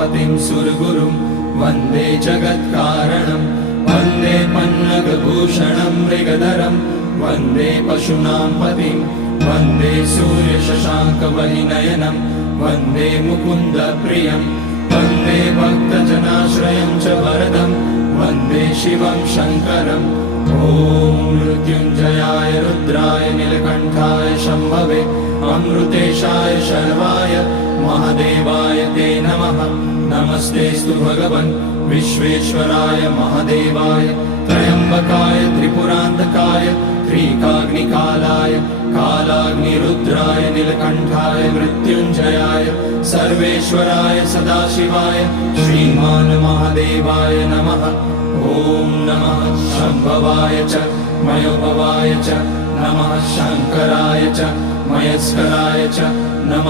उमापतिं सुरगुरुं वन्दे जगत्कारणं वन्दे पन्नगभूषणं मृगधरं वन्दे पशूनां पतिं वन्दे सूर्यशशाङ्कवहिनयनं वन्दे मुकुन्दप्रियं वन्दे भक्तजनाश्रयं च वरदं वन्दे शिवं शङ्करम् ॐ मृत्युञ्जयाय रुद्राय नीलकण्ठाय शम्भवे अमृतेशाय शर्वाय महादेवाय ते नमः। नमस्तेस्तु भगवन् विश्वेश्वराय महादेवाय त्र्यम्बकाय त्रिपुरान्तकाय त्रिकाग्निकालाय कालाग्निरुद्राय नीलकण्ठाय मृत्युञ्जयाय सर्वेश्वराय सदाशिवाय श्रीमान् महादेवाय नमः। ॐ नमः शम्भवाय च मयोभवाय च नमः शङ्कराय च मयस्कराय च